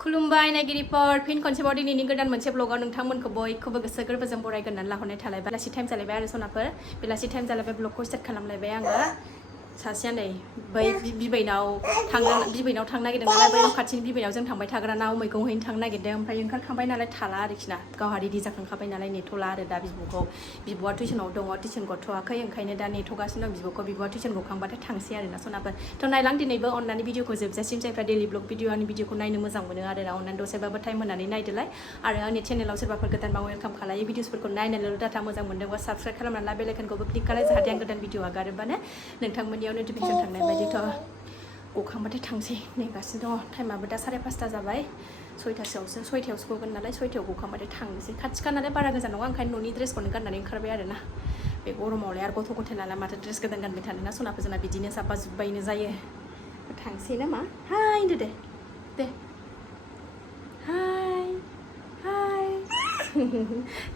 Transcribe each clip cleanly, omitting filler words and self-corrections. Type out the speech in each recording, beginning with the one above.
खुलुमबाय नायगिरिफोर फिन खनसेबाव दिनैनि गोदान मोनसे ब्लगाव नोंथांमोनखौ बयखौबो गोसो गोरबोजों बरायगोननानै लाहरनाय थालायबाय बेलासि टाइम जालायबाय आरो सनाफोर बेलासि टाइम जालायबाय ब्लगखौ स्टार्ट खालामलायबाय आङो सासेया नै बै बिबैनाव थांनो नागिरदों नालाय बै न' खाथिनि बिबैनाव जों थांबाय थाग्रानाव मैगं हैनो थांनो नागिरदों ओमफ्राय ओंखारखांबाय नालाय थाला आरोखि ना गावहा रेडि जाखांखाबाय नालाय नेथ'ला आरो दा बिब'आ टिउसनाव दङ टिउसन गथ'वाखै ओंखायनो दा नेथ'गासिनो दं बिब'आ टिउसन गखांबाथाय थांसै आरो ना सनाफोर थ' नायलां दिनैबो अननानै भिडिअखौ जोबजासिम जायफ्रा डेलि ब्लग भिडिअ आंनि भिडिअखौ नायनो मोजां मोनो आरो ना अननानै दसेबाबो टाइम होनानै नायदोलाय आरो आंनि चेनेलाव सोरबाफोर गोदानबा वेलकाम खालायो भिडिअसफोरखौ नायनानैल' डाटा मोजां मोनदोंबा साबस्क्राइब खालामनानै ला बेल आइकनखौबो क्लिक खालाय जाहाथे आं गोदान भिडिअ आगारोबानो नोंथांमोननियाव नटिफिकेसन थांनाय बायदिथ' गखांबाथाय थांसै नेगासिनो दङ टाइमाबो दा 5:30 जाबाय 6:00 गगोन नालाय 6:00 गखांबाथाय थांनोसै खाथिखा नालाय बारा गोजान नङा ओंखायनो न'नि ड्रेसखौनो गाननानै ओंखारबाय आरो ना बे गरमावलाय आरो गथ' गथाय नालाय माथो ड्रेस गोदान गानबाय थानो ना सनाफोर जोंना बिदिनो साबा जुब्बायैनो जायो थांसै नामा हाय होनदो दे हाय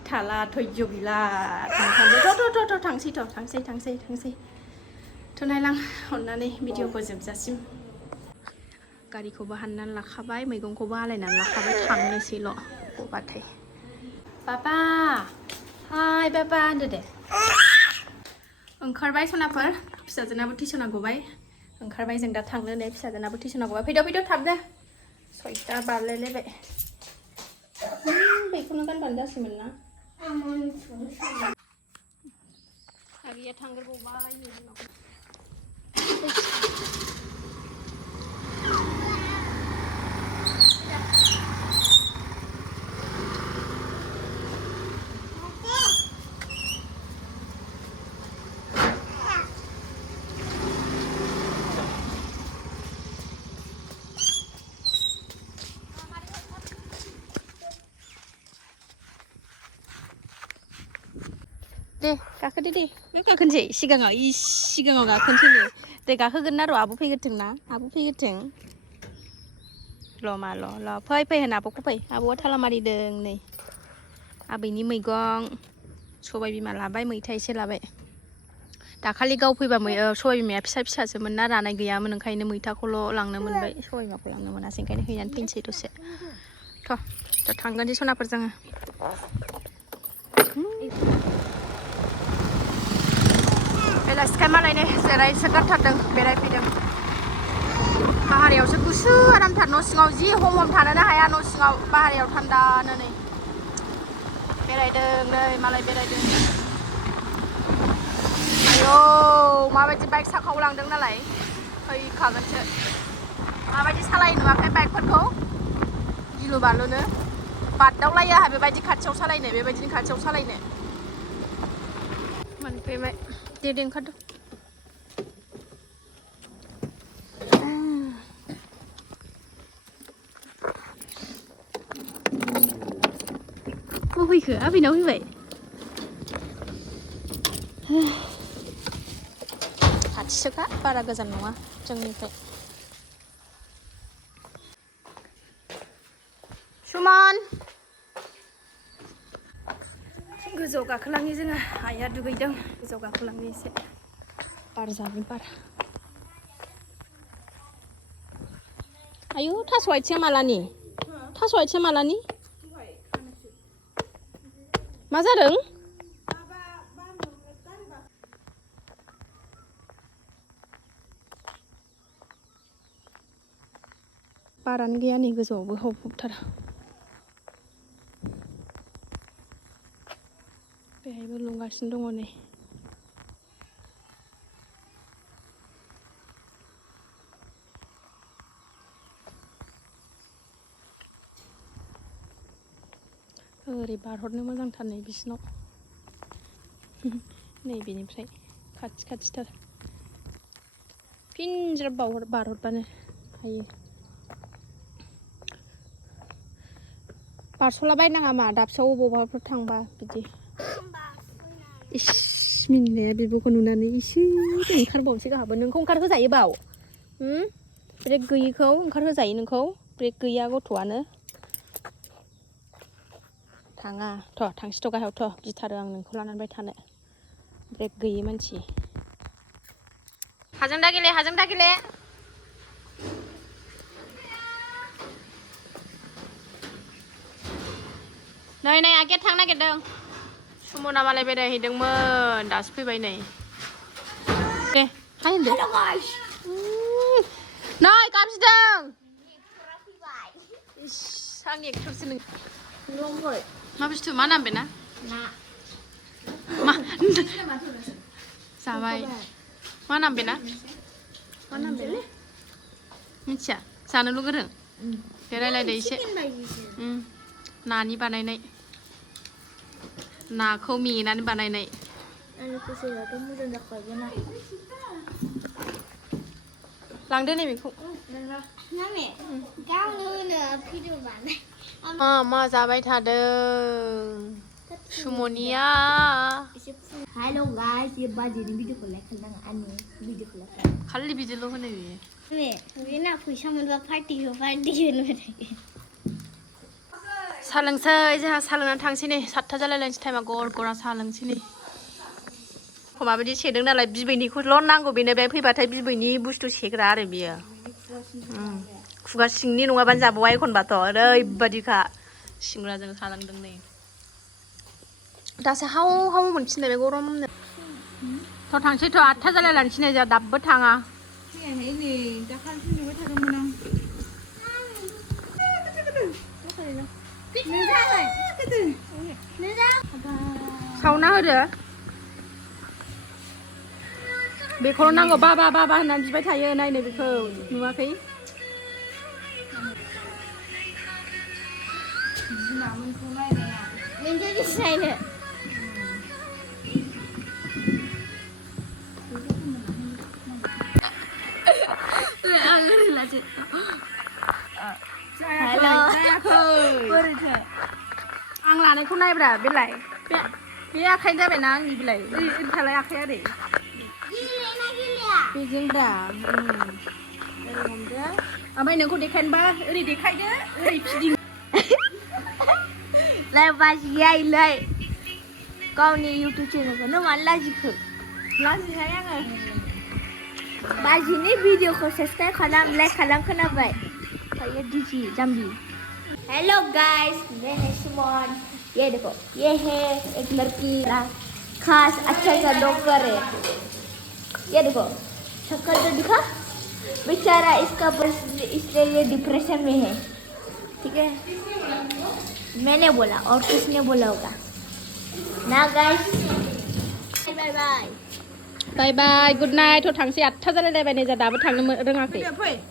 थाला धैर्य गैला थांसै थ' नायलां अननानै भिडिअखौ जोबजासिम गारिखौबो हाननानै लाखाबाय मैगंखौबो आलायनानै लाखाबाय थांनोसैल' गबाथाय बाबा हाय बाबा होनदो दे ओंखारबाय सनाफोर फिसाजोनाबो टिउसना गबाय ओंखारबाय जों दा थांनो नै फिसाजोनाबो टिउसना गबाय फैद' थाबनो 6टा बारलायलायबाय बेखौनो गानबानो जासिगोन ना आगैया थांग्रोबावबाय दे गाखोदो दे गाखोनोसै सिगाङाव गाखोनोसै दे गाखोगोन ना र' आब' फैग्रोथों ना आब' फैग्रोथों र' फै होन आब'खौ फै आब'आ थाला मारिदों नै आबैनि मैगं सबाय बिमा लाबाय मैथा एसे लाबाय दाखालि गाव फैबा सबाय बिमाया फिसासोमोन ना रानाय गैयामोन ओंखायनो मैथाखौल' लांनो मोनबाय सबाय बिमाखौ लांनो मोनासै ओंखायनो हैनानै फैनोसै दसे थ' थांगोनसै सनाफोर जोङो बेलासिखाय मालायनो जिरायसो गारथारदों बेरायफैदों बाहेरायावसो गुसु आरामथार न' सिङाव जि हम थानोनो हाया न' सिङाव बाहेरायाव थान्दानो नै बेरायदों नै मालाय बेरायदों आयौ माबायदि बाइक साखाव लांदों नालाय फैखागोनसो माबायदि सालायो नुवाखै बाइकफोरखौ गिलु बालुनो बादावलायो आंहा बेबायदि खाथियाव सालायनो बेबायदिनो खाथियाव सालायनो मोनफैबाय दे ओंखारदो बबाव फैखो आबैनाव फैबाय खाथिसोखा बारा गोजान नङा जोंनिफ्राय सुमन गोजौआव गाखोलांनि जोङो आइया दुगैदों गोजौआव गाखोलांनि एसे बार जानि बार आयु थास' आथिङा मालानि मा जादों बारानो गैया नै गोजौआवबो हबथार बेहायबो लुगासिनो दङ नै ओरै बारहरनो मोजांथार नै बिसिनाव नै बेनिफ्राय खाथिथार फिनज्राब बारहरबानो हायो बारस'ला बायनाङा मा दाबसेयाव बबावबाफोर थांबा बिदि इस मिनिनाया बिब'खौ नुनानै इसे ओंखारबावनोसै गाहाबो नोंखौ ओंखारहोजायो बाव ब्रेक गैयिखौ ओंखारहोजायो नोंखौ ब्रेक गैया गथ'आनो थाङा थांसैथ' गाहायावथ' गिथारो आं नोंखौ लानानै थानो ब्रेक गैयि मानसि हाजों दा गेले नै आगेया थांनो नागिरदों सुमना मालाय बेरायहैदोंमोन दासो फैबाय नै दे हाय होनदो हेल' गाइस नै गाबज्रिदों इस आंनि एक्टरसो नों मा बुस्थु मा नाम बेना ना मा जाबाय मा नाम बेना मा नाम बेना मिथिया जानोल' गोरों दे रायलायदो एसे नानि बानायनाय नाखौ मेनानै बानायनाय लांदो नै बेखौ मा जाबाय थादों सुमनिया हेलो गाइस ये बाजीनि भिडिअखौ लाइक खालाम आंनि भिडिअखौ लाइक खालि बिदिल' होनो बे ना फैसा मोनबा पार्टि होनबाय थायो साहा लोंसै जोंहा साहा लोंनानै थांसै नै 7था जालायलायनोसै टाइमा गरा साहा लोंसै नै माबायदि सेदों नालाय बिबैनिखौल' नांगौ बेनो बे फैबाथाय बिबैनि बुस्थु सेग्रा आरो बियो खुगा सिंनि नङाबानो जाबावा एखनबाथ' ओरैबादिखा सिंग्राजों साहा लोंदों नै दासो हाव हाव मोनफिनबाय बे गरमनो थ' थांसै थ' 8था जालायलायनोसै नै जोंहा दाबो थाङा फैयाहाय नै दाखालिसो नुबाय थादोंमोन आं सावना होदो बेखौल' नांगौ बाबा बाबा होननानै बिबाय थायो नायनो बेखौ नुवाखै बिमामोनखौ नायनाया नोंसो नायनो हेल' आं लानायखौ नायब्रा बेलाय बे आखाइ जाबायना आंनि बिलाइ ओरै थालाय आखाइया ओरै बेजोंब्रा ओरै हमदो ओमफ्राय नोंखौ देखायनोबा ओरै देखायदो ओरै फिदिं लाय बाजियायलै गावनि इउटुब चेनेलखौनो मानो लाजिखो लाजिहाय आङो बाजिनि भिडिअखौ सब्सक्राइब खालाम लाइक खालाम खोनाबाय ये डीजी जम्बी हेलो गाइस मैं है सुमन ये देखो ये है एक लड़की खास अच्छा सा डॉक्टर है ये देखो शक्ल तो दिखा बेचारा इसका बस इसलिए ये डिप्रेशन में है ठीक है मैंने बोला और किसने बोला होगा ना गाइस बाय बाय बाय बाय गुड नाइट थ' थांसै 8था जालायलायबाय नै जा दाबो थांनो रोङाखै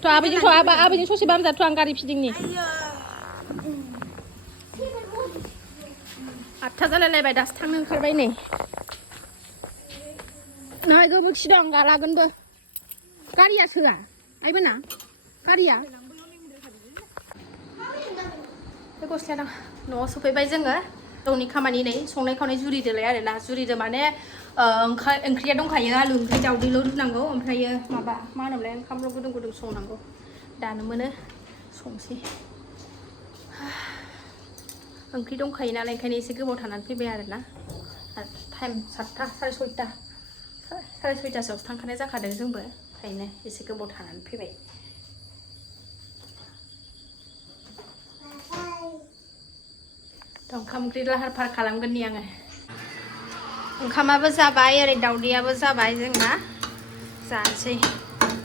थ' आबैजों आबैजों ससे बाम जाथ' आं गारि फिदिंनि 8था जालायलायबाय दासो थांनो ओंखारबाय नै नै गोबोरखि दं लागोनबो गारिया सोआ आइबोना गारिया बे गस्लाया दं न'आव सफैबाय जोङो गावनि खामानि नै संनाय खावनाय जुरिदोलाय आरोना जुरिदो माने ओंख्रिया दंखायो आलु ओंख्रि दावदैल' रुनांगौ ओमफ्रायो माबा मा होनोमोनलाय ओंखामल' गुदुं गुदुं संनांगौ दानो मोनो संसै ओंख्रि दंखायो नालाय ओंखायनो एसे गोबाव थानानै फैबाय आरोना टाइम 7था 6:30 थांखानाय जाखादों जोंबो ओंखायनो एसे गोबाव थानानै फैबाय ओंखाम ओंख्रि लाहार फाहार खालामगोननि आङो ओंखामाबो जाबाय ओरै दावदैयाबो जाबाय जोंना जानोसै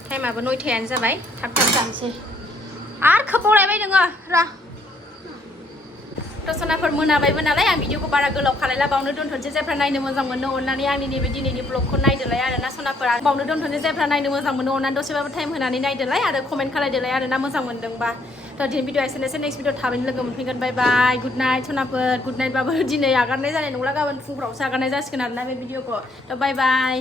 टाइमाबो 9थायानो जाबाय थाब थाब जानोसै आरो खोबावलायबाय नोङो र' दसनाफोर मोनाबायबो नालाय आं भिडिअखौ बारा गोलाव खालायला बावनो दोनथ'नोसै जायफ्रा नायनो मोजां मोनो अननानै आंनि नैबे दिनैनि ब्लगखौ नायदोलाय आरोना सनाफोरा बावनो दोनथ'नोसै जायफ्रा नायनो मोजां मोनो अननानै दसेबाबो टाइम होनानै नायदोलाय आरो कमेन्ट खालायदोलाय आरोना मोजां मोनदोंबा थ' दिनै भिडिअ एसेनोसै नेक्स्ट भिडिअ थाबैनो लोगो मोनफिनगोन बाय बाय गुड नाइट सनाफोर गुड नाइटबाबो दिनै आगारनाय जानाय नंला गाबोन फुंफ्रावसो आगारनाय जासिगोन आरोना बे भिडिअखौ थ' बाय बाय